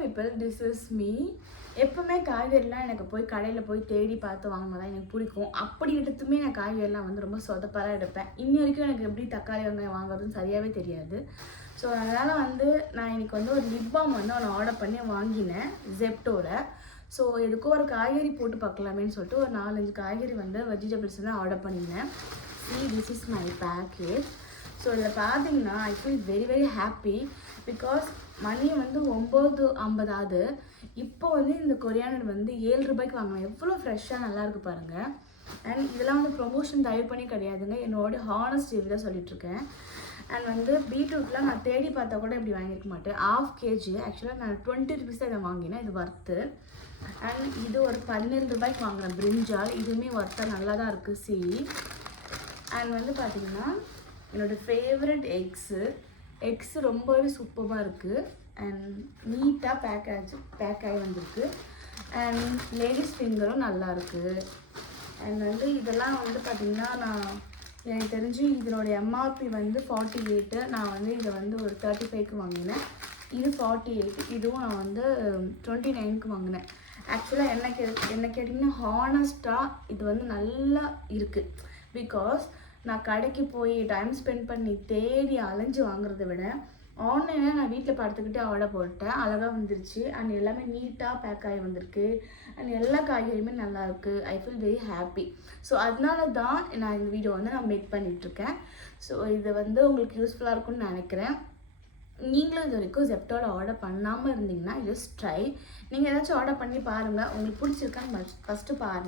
people, this is me. எப்பவுமே காய்கறிலாம் எனக்கு போய் கடையில் போய் தேடி பார்த்து வாங்கினா தான் எனக்கு பிடிக்கும். அப்படி எடுத்துமே நான் காய்கறிலாம் வந்து ரொம்ப சொதப்பலாக எடுப்பேன். இன்னி வரைக்கும் எனக்கு எப்படி தக்காளி வெங்காயம் வாங்குறதுன்னு சரியாகவே தெரியாது. ஸோ அதனால் வந்து நான் இன்றைக்கி வந்து ஒரு லிப் பாம் வந்து ஒன்று ஆர்டர் பண்ணி வாங்கினேன் ஜெப்டோவில். ஸோ எதுக்கும் ஒரு காய்கறி போட்டு பார்க்கலாமேன்னு சொல்லிட்டு ஒரு 4-5 காய்கறி வந்து வெஜிடபிள்ஸ் தான் ஆர்டர் பண்ணியிருந்தேன். This is my package. So இதில் பார்த்தீங்கன்னா I feel very very happy because மணி வந்து 9:50 ஆகுது. இப்போ வந்து இந்த கொரியானர் வந்து 7 ரூபாய்க்கு வாங்கலாம். எவ்வளோ ஃப்ரெஷ்ஷாக நல்லாயிருக்கு பாருங்கள். அண்ட் இதெல்லாம் வந்து ப்ரொமோஷன் தயவு பண்ணி கிடையாதுங்க, என்னோட ஹானஸ்ட் ரிவ்யூ தான் சொல்லிட்டுருக்கேன். அண்ட் வந்து பீட்ரூட்லாம் நான் தேடி பார்த்தா கூட இப்படி வாங்கியிருக்க மாட்டேன். 1/2 kg ஆக்சுவலாக நான் 20 rupees தான் இதை வாங்கினேன், இது ஒர்த்து. அண்ட் இது ஒரு 17 ரூபாய்க்கு வாங்கினேன் பிரிஞ்சால், இதுவுமே ஒர்த்தாக நல்லா தான் இருக்குது சி. அண்ட் வந்து பார்த்திங்கன்னா என்னோடய ஃபேவரட் எக்ஸு ரொம்பவே சூப்பராக இருக்குது. அண்ட் நீட்டாக பேக் ஆகி வந்திருக்கு. அண்ட் லேடிஸ் ஃபிங்கரும் நல்லாயிருக்கு. அண்ட் வந்து இதெல்லாம் வந்து பார்த்திங்கன்னா நான் எனக்கு தெரிஞ்சு இதனுடைய எம்ஆர்பி வந்து 48. நான் வந்து இதை வந்து ஒரு 35க்கு வாங்கினேன். இது 48, இதுவும் நான் வந்து 29க்கு வாங்கினேன். ஆக்சுவலாக என்ன கேட்டிங்கன்னா ஹானஸ்ட்டாக இது வந்து நல்லா இருக்குது. பிகாஸ் நான் கடைக்கு போய் டைம் ஸ்பெண்ட் பண்ணி தேடி அலைஞ்சு வாங்குறத விட ஆன்லைனில் நான் வீட்டில் படுத்துக்கிட்டு ஆர்டர் போட்டேன், அழகாக வந்துருச்சு. அண்ட் எல்லாமே நீட்டாக பேக் ஆகி வந்திருக்கு. அண்ட் எல்லா காய்கறியுமே நல்லாயிருக்கு. ஐ ஃபீல் வெரி ஹாப்பி. ஸோ அதனால தான் நான் இந்த வீடியோ வந்து நான் மேக் பண்ணிகிட்ருக்கேன். ஸோ இது வந்து உங்களுக்கு யூஸ்ஃபுல்லாக இருக்கும்னு நினைக்கிறேன். நீங்களும் இது வரைக்கும் ஜெப்டோவில் ஆர்டர் பண்ணாமல் இருந்தீங்கன்னா ஜஸ்ட் ட்ரை. நீங்கள் ஏதாச்சும் ஆர்டர் பண்ணி பாருங்கள், உங்களுக்கு பிடிச்சிருக்கான்னு ஃபஸ்ட்டு பாருங்கள்.